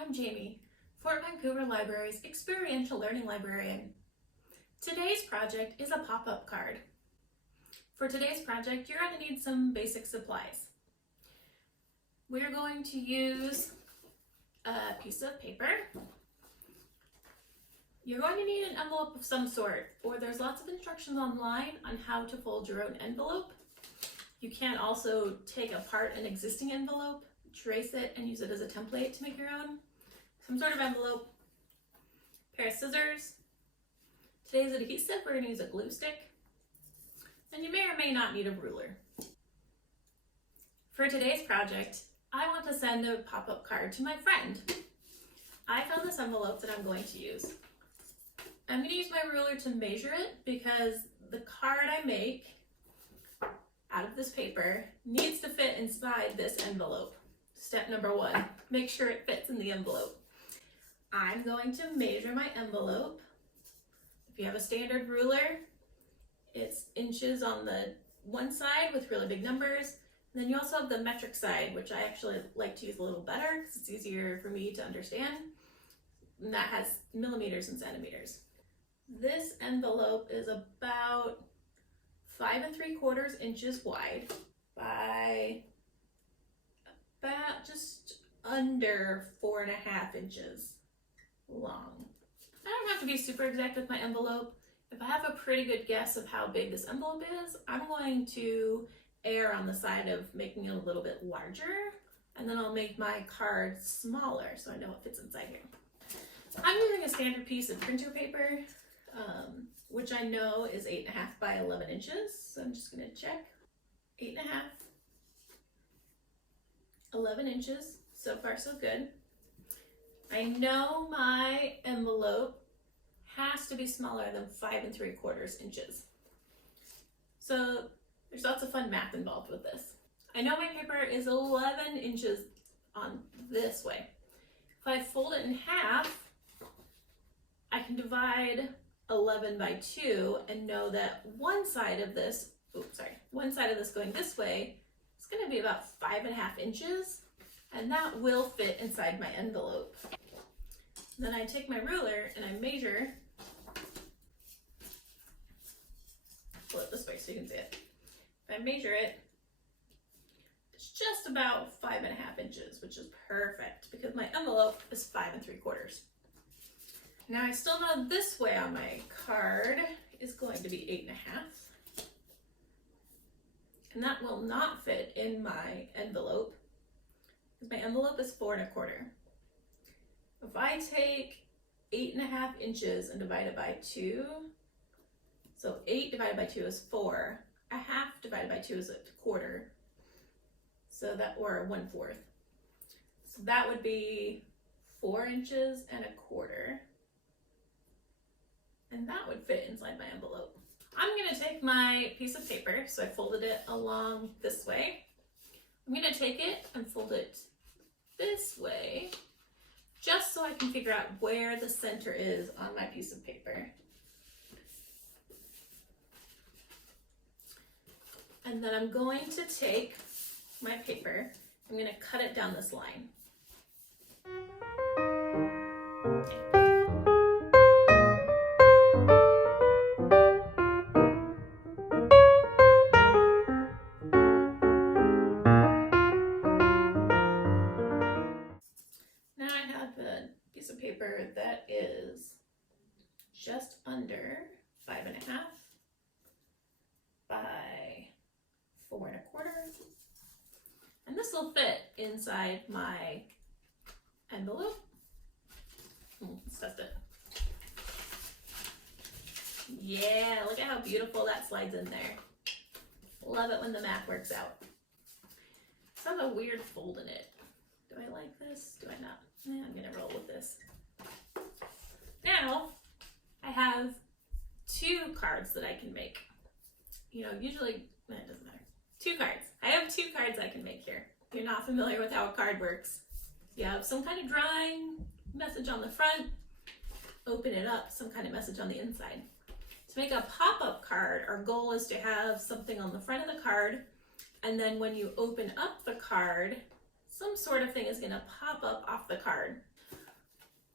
I'm Jamie, Fort Vancouver Library's Experiential Learning Librarian. Today's project is a pop-up card. For today's project, you're going to need some basic supplies. We're going to use a piece of paper. You're going to need an envelope of some sort, or there's lots of instructions online on how to fold your own envelope. You can also take apart an existing envelope, trace it, and use it as a template to make your own. Some sort of envelope, pair of scissors. Today's adhesive, we're going to use a glue stick. And you may or may not need a ruler. For today's project, I want to send a pop-up card to my friend. I found this envelope that I'm going to use. I'm going to use my ruler to measure it because the card I make out of this paper needs to fit inside this envelope. Step number one, make sure it fits in the envelope. I'm going to measure my envelope. If you have a standard ruler, it's inches on the one side with really big numbers. And then you also have the metric side, which I actually like to use a little better because it's easier for me to understand. And that has millimeters and centimeters. This envelope is about 5 3/4 inches wide by about just under 4.5 inches long. I don't have to be super exact with my envelope. If I have a pretty good guess of how big this envelope is, I'm going to err on the side of making it a little bit larger, and then I'll make my card smaller so I know it fits inside here. I'm using a standard piece of printer paper, which I know is 8.5 by 11 inches. So I'm just gonna check. 8.5, 11 inches. So far, so good. I know my envelope has to be smaller than 5 3/4 inches. So there's lots of fun math involved with this. I know my paper is 11 inches on this way. If I fold it in half, I can divide 11 by 2 and know that one side of this going this way is going to be about 5.5 inches, and that will fit inside my envelope. Then I take my ruler and I measure. Pull it this way so you can see it. If I measure it, it's just about 5.5 inches, which is perfect because my envelope is 5 3/4. Now I still know this way on my card is going to be 8.5. And that will not fit in my envelope because my envelope is 4 1/4. If I take 8.5 inches and divide it by 2, so 8 divided by 2 is 4. A half divided by 2 is 1/4. So that, or 1/4. So that would be 4 inches and 1/4. And that would fit inside my envelope. I'm gonna take my piece of paper, so I folded it along this way. I'm gonna take it and fold it this way, just so I can figure out where the center is on my piece of paper. And then I'm going to take my paper, I'm gonna cut it down this line. Now I have a piece of paper that is just under 5.5 by 4 1/4. And this will fit inside my envelope. Let's test it. Yeah, look at how beautiful that slides in there. Love it when the math works out. It's got a weird fold in it. Do I like this? Do I not? I'm gonna roll with this. Now, I have 2 cards that I can make. You know, usually, it doesn't matter. 2 cards. I have 2 cards I can make here. If you're not familiar with how a card works, you have some kind of drawing, message on the front, open it up, some kind of message on the inside. To make a pop-up card, our goal is to have something on the front of the card, and then when you open up the card, some sort of thing is going to pop up off the card.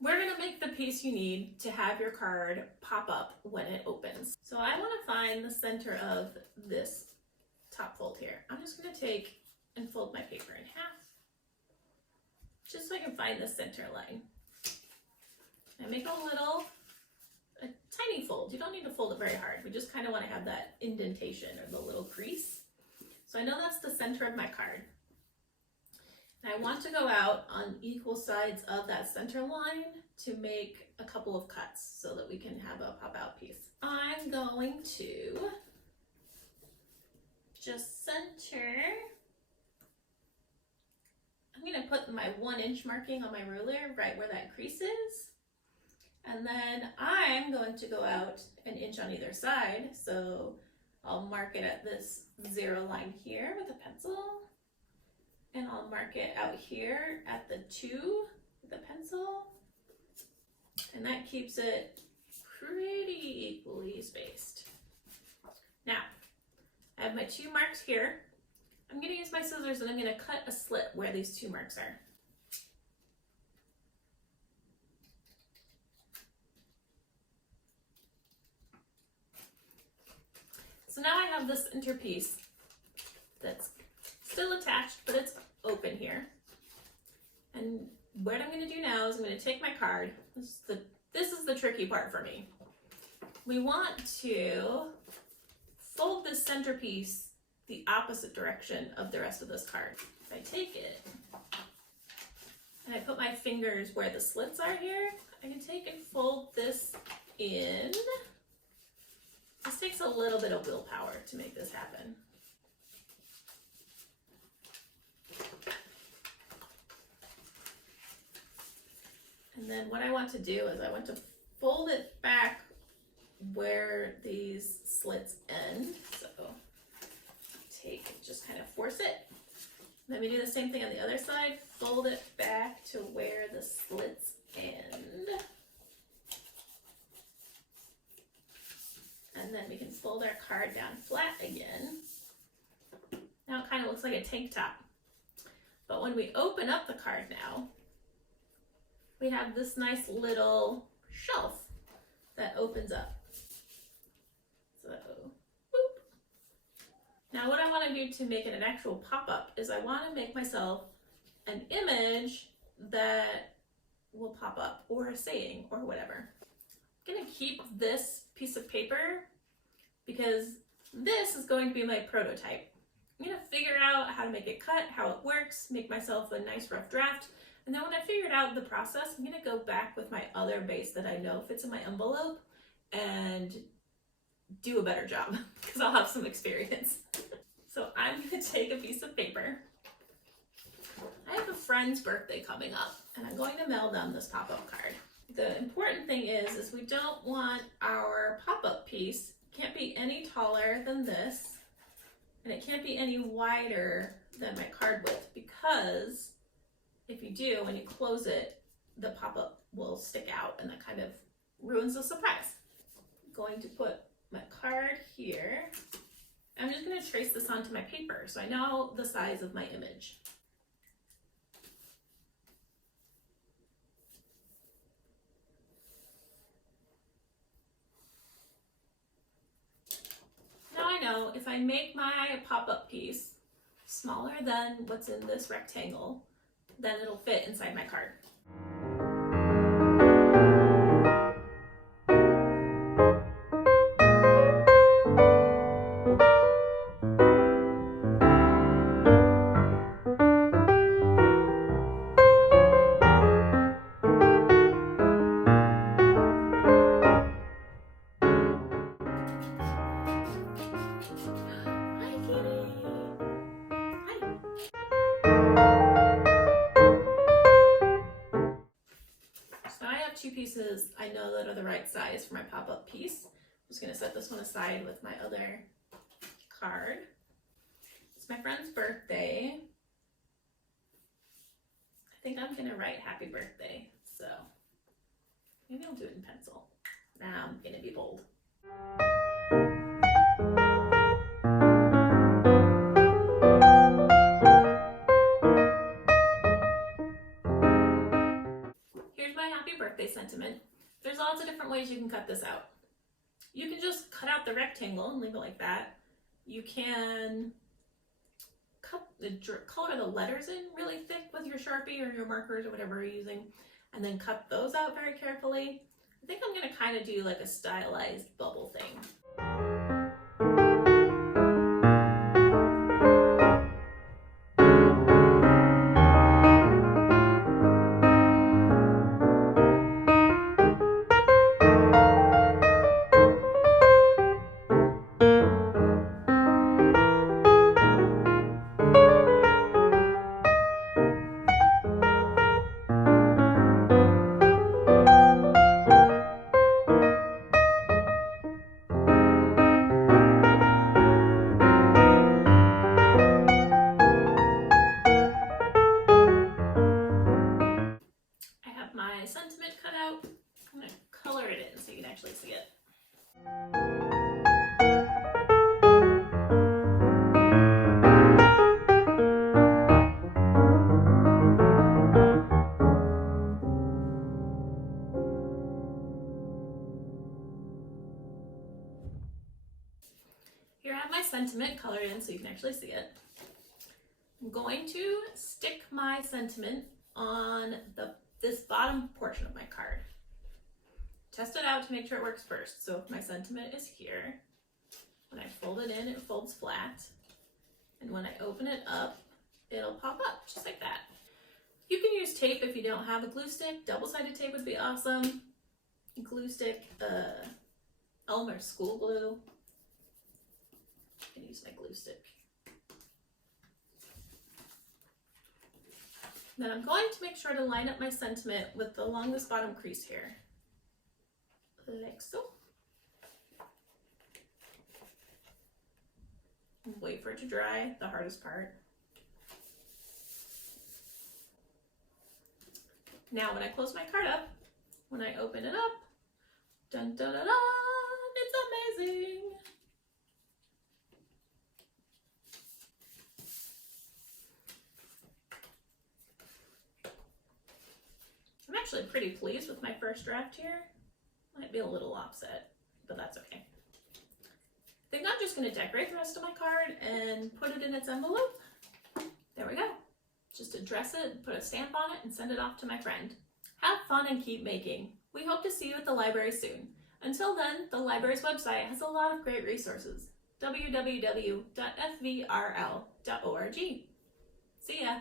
We're gonna make the piece you need to have your card pop up when it opens. So I wanna find the center of this top fold here. I'm just gonna take and fold my paper in half, just so I can find the center line. I make a tiny fold. You don't need to fold it very hard. We just kind of want to have that indentation or the little crease. So I know that's the center of my card. And I want to go out on equal sides of that center line to make a couple of cuts so that we can have a pop out piece. I'm going to just center. I'm going to put my 1 inch marking on my ruler right where that crease is. And then I'm going to go out 1 inch on either side. So I'll mark it at this 0 line here with a pencil. And I'll mark it out here at the 2 with a pencil. And that keeps it pretty equally spaced. Now, I have my 2 marks here. I'm going to use my scissors and I'm going to cut a slit where these 2 marks are. So now I have this center piece that's still attached, but it's open here. And what I'm going to do now is I'm going to take my card. This is the tricky part for me. We want to fold this centerpiece the opposite direction of the rest of this card. If I take it and I put my fingers where the slits are here, I can take and fold this in. This takes a little bit of willpower to make this happen. And then what I want to do is I want to fold it back where these slits end. So just kind of force it. Then we do the same thing on the other side. Fold it back to where the slits end. And then we can fold our card down flat again. Now it kind of looks like a tank top. But when we open up the card now, we have this nice little shelf that opens up. So, boop. Now what I want to do to make it an actual pop-up is I want to make myself an image that will pop up, or a saying, or whatever. I'm going to keep this piece of paper because this is going to be my prototype. I'm going to figure out how to make it cut, how it works, make myself a nice rough draft. And then when I figured out the process, I'm going to go back with my other base that I know fits in my envelope and do a better job because I'll have some experience. So I'm going to take a piece of paper. I have a friend's birthday coming up and I'm going to mail them this pop-up card. The important thing is we don't want our pop-up piece, can't be any taller than this, and it can't be any wider than my card width, because if you do, when you close it, the pop-up will stick out and that kind of ruins the surprise. I'm going to put my card here. I'm just going to trace this onto my paper so I know the size of my image. Now I know if I make my pop-up piece smaller than what's in this rectangle, then it'll fit inside my card. Two pieces I know that are the right size for my pop-up piece. I'm just going to set this one aside with my other card. It's my friend's birthday. I think I'm going to write happy birthday, so maybe I'll do it in pencil. Now I'm going to be bold. birthday sentiment, there's lots of different ways you can cut this out. You can just cut out the rectangle and leave it like that. You can color the letters in really thick with your Sharpie or your markers or whatever you're using, and then cut those out very carefully. I think I'm gonna kind of do like a stylized bubble thing. My sentiment cut out. I'm going to color it in so you can actually see it. Here I have my sentiment colored in so you can actually see it. I'm going to stick my sentiment on this bottom portion of my card. Test it out to make sure it works first. So if my sentiment is here, when I fold it in, it folds flat. And when I open it up, it'll pop up just like that. You can use tape if you don't have a glue stick. Double-sided tape would be awesome. Glue stick, Elmer's school glue. I can use my glue stick. Then I'm going to make sure to line up my sentiment along this bottom crease here. Like so. Wait for it to dry, the hardest part. Now when I close my card up, when I open it up, dun dun dun dun, it's amazing. I'm actually pretty pleased with my first draft here. Might be a little offset, but that's okay. I think I'm just going to decorate the rest of my card and put it in its envelope. There we go. Just address it, put a stamp on it, and send it off to my friend. Have fun and keep making. We hope to see you at the library soon. Until then, the library's website has a lot of great resources. www.fvrl.org. See ya!